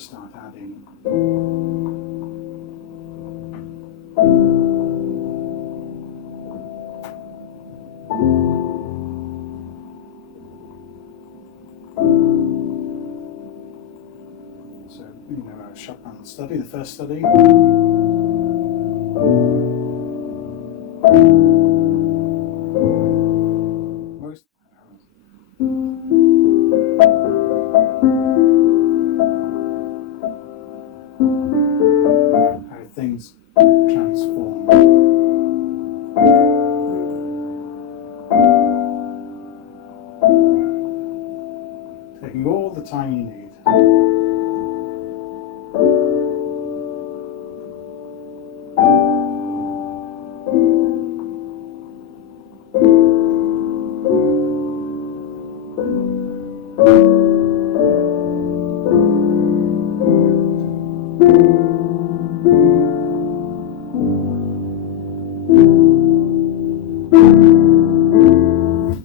just start adding. So, Chopin's study, the first study. Most how things transform. Taking all the time you need.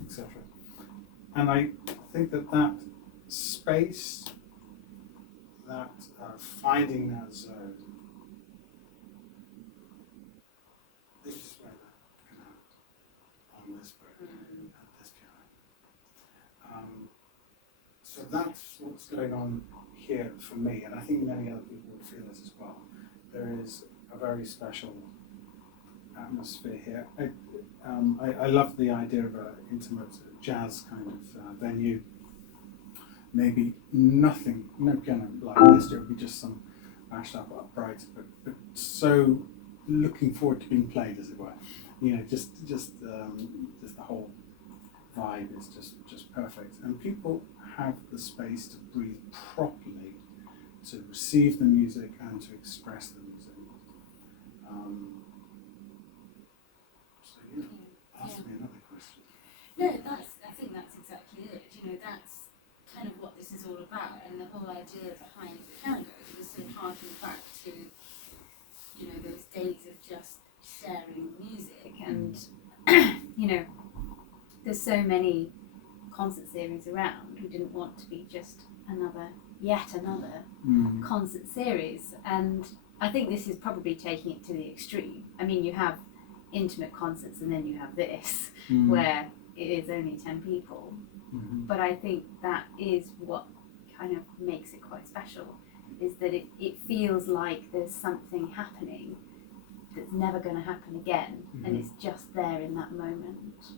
Etc. And I think that space, that finding that zone, this is where that can happen on this book, at this piano. So that's what's going on here for me, and I think many other people would feel this as well. There is a very special atmosphere here. I love the idea of an intimate jazz kind of venue. Maybe nothing, no piano like this, it would be just some mashed up uprights, but so looking forward to being played, as it were. Just the whole vibe is just perfect, and people have the space to breathe properly, to receive the music and to express the music. Ask me another question. No, I think that's exactly it. That's kind of what this is all about, and the whole idea behind the piano was to harken back to, those days of just sharing music, and there's so many concert series around. We didn't want to be just yet another concert series, and I think this is probably taking it to the extreme. I mean, you have intimate concerts and then you have this where it is only 10 people, but I think that is what kind of makes it quite special, is that it feels like there's something happening that's never going to happen again, and it's just there in that moment.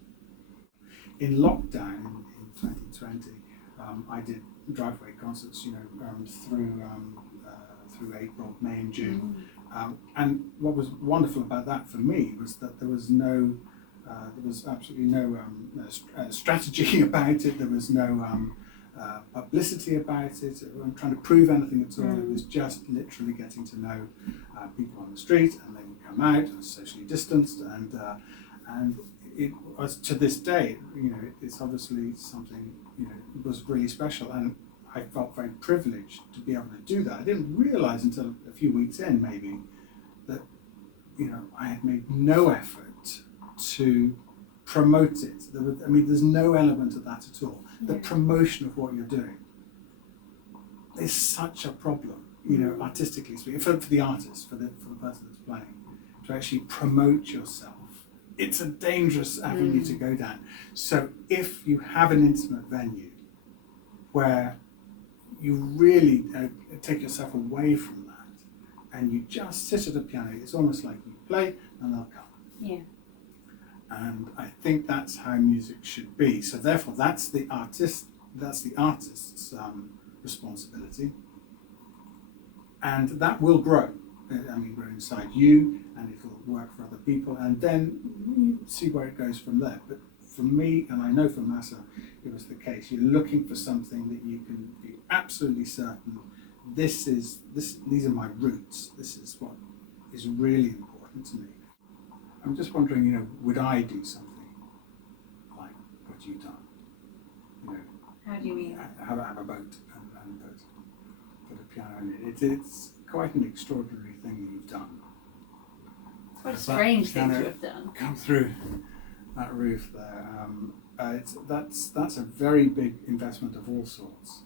In lockdown in 2020, I did drive-away concerts, through April, May and June. And what was wonderful about that for me was that there was absolutely no strategy about it. There was no publicity about it. I wasn't trying to prove anything at all. It was just literally getting to know people on the street, and they would come out and socially distanced, and it was, to this day, it's obviously something, it was really special, and I felt very privileged to be able to do that. I didn't realise until a few weeks in, maybe, that I had made no effort to promote it. There's no element of that at all. The promotion of what you're doing is such a problem, artistically speaking, for the artist, for the person that's playing, to actually promote yourself. It's a dangerous avenue to go down. So if you have an intimate venue where you really take yourself away from that, and you just sit at a piano, it's almost like you play and they'll come. Yeah. And I think that's how music should be. So therefore, that's the artist's responsibility, and that will grow. Grow inside you, and it will work for other people, and then you see where it goes from there. But for me, and I know for Massa, it was the case. You're looking for something that you can be absolutely certain, these are my roots. This is what is really important to me. I'm just wondering, would I do something like what you've done? How do you mean? Have a boat and put a piano in it. It's quite an extraordinary thing that you've done. It's quite a strange thing to have done. Come through that roof there. That's a very big investment of all sorts,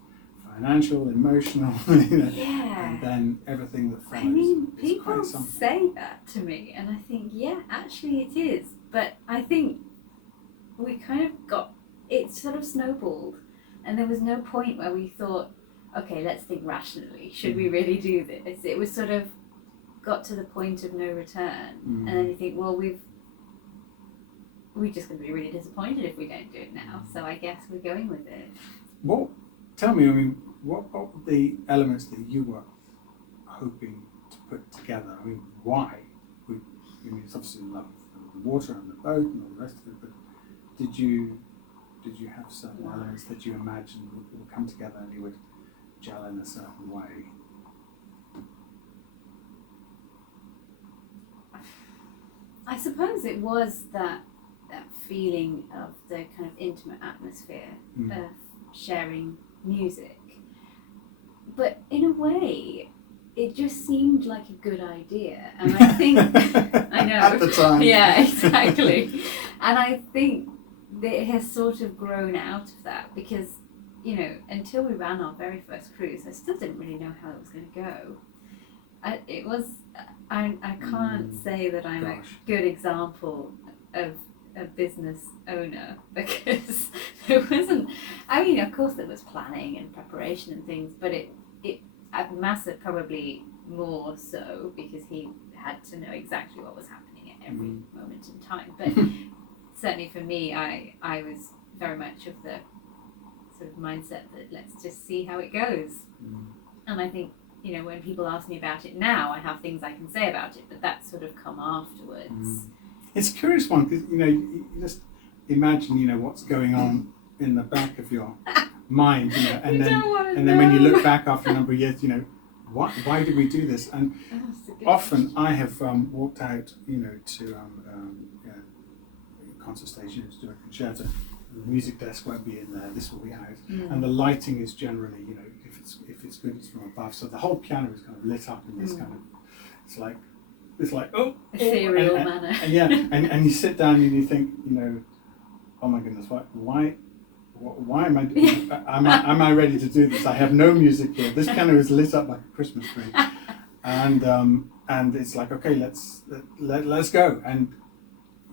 financial, emotional, you know, Yeah. and then everything that follows. I mean, is people quite something. say that to me, and I think, yeah, actually it is. But I think we kind of got it sort of snowballed, and there was no point where we thought, okay, let's think rationally. Should we really do this? It was sort of got to the point of no return, and then you think, well, we're just going to be really disappointed if we don't do it now. So I guess we're going with it. Well, tell me, I mean, what were the elements that you were hoping to put together? I mean, why? I mean, it's obviously love of the water and the boat and all the rest of it, but did you have certain elements that you imagined would come together and you would gel in a certain way? I suppose it was that feeling of the kind of intimate atmosphere of sharing music. But in a way, it just seemed like a good idea. And I think, I know. At the time. Yeah, exactly. And I think that it has sort of grown out of that because, you know, until we ran our very first cruise, I still didn't really know how it was going to go. I can't say that I'm a good example of a business owner because there wasn't, I mean, of course there was planning and preparation and things, but at Massa probably more so because he had to know exactly what was happening at every moment in time. But certainly for me, I was very much of the sort of mindset that let's just see how it goes. And I think, you know, when people ask me about it now, I have things I can say about it, but that's sort of come afterwards. It's a curious one because, you know, you just imagine, you know, what's going on in the back of your mind, you know, and then when you look back after a number of years, you know, why did we do this? And often I have walked out, you know, to concert stage, you know, to do a concerto. The music desk won't be in there. This will be out, and the lighting is generally, you know, if it's good, it's from above. So the whole piano is kind of lit up in this kind of, it's like ethereal manner. And you sit down and you think, you know, oh my goodness, why am I doing am I ready to do this? I have no music here. This piano is lit up like a Christmas tree, and it's like, okay, let's go. And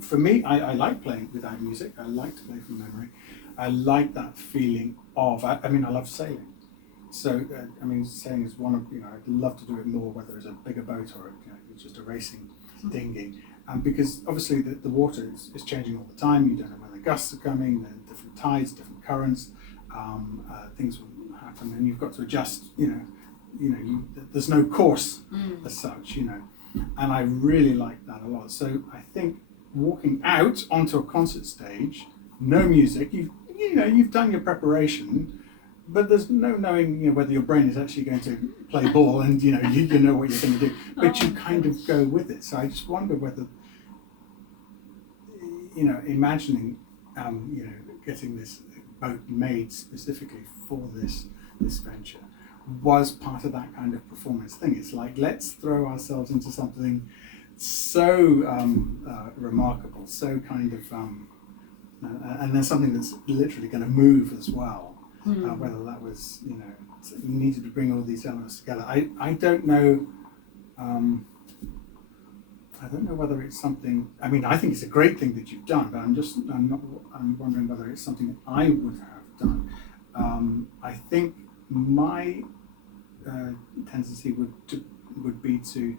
for me, I like playing without music. I like to play from memory. I like that feeling of, I mean, I love sailing. So, I mean, sailing is one of, you know, I'd love to do it more, whether it's a bigger boat or, you know, it's just a racing dinghy. Because obviously the water is changing all the time. You don't know when the gusts are coming, then different tides, different currents, things will happen, and you've got to adjust, there's no course as such, you know. And I really like that a lot. So I think walking out onto a concert stage, no music, you've done your preparation, but there's no knowing, you know, whether your brain is actually going to play ball and you know what you're going to do, but you kind of go with it. So I just wonder whether, you know, imagining, getting this boat made specifically for this venture was part of that kind of performance thing. It's like, let's throw ourselves into something so remarkable, so kind of, and then something that's literally going to move as well. Whether that was, you know, you needed to bring all these elements together. I don't know. I don't know whether it's something. I mean, I think it's a great thing that you've done, but I'm wondering whether it's something that I would have done. I think my tendency would be to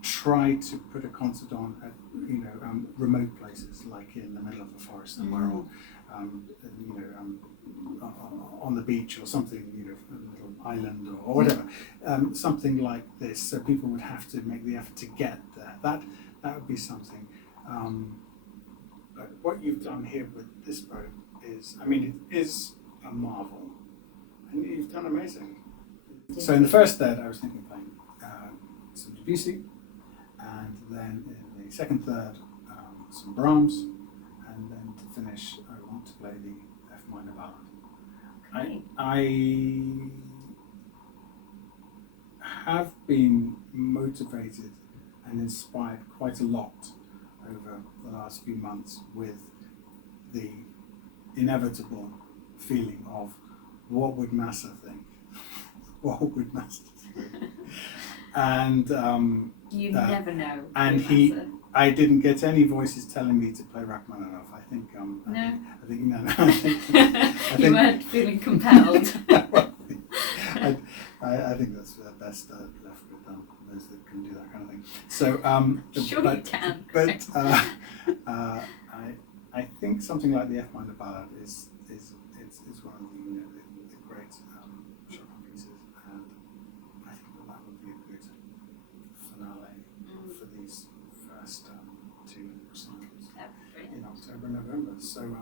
try to put a concert on at, remote places, like in the middle of the forest somewhere, or on the beach or something, a little island or whatever, something like this. So people would have to make the effort to get there. That would be something. But what you've done here with this boat is, I mean, it is a marvel, and you've done amazing. So in the first third, I was thinking playing some Debussy, and then in the second third, some Brahms, and then to finish, I want to play the F minor ballad. Okay. I have been motivated and inspired quite a lot over the last few months with the inevitable feeling of what would Massa think awkward masters. And You never know. and I didn't get any voices telling me to play Rachmaninoff. I think You weren't feeling compelled. I think that's best left with those that can do that kind of thing. So, Sure but, you can. But I think something like the F minor ballad is one of the great Chopin pieces, and I think that would be a good finale for these first two recitals in October and November. So.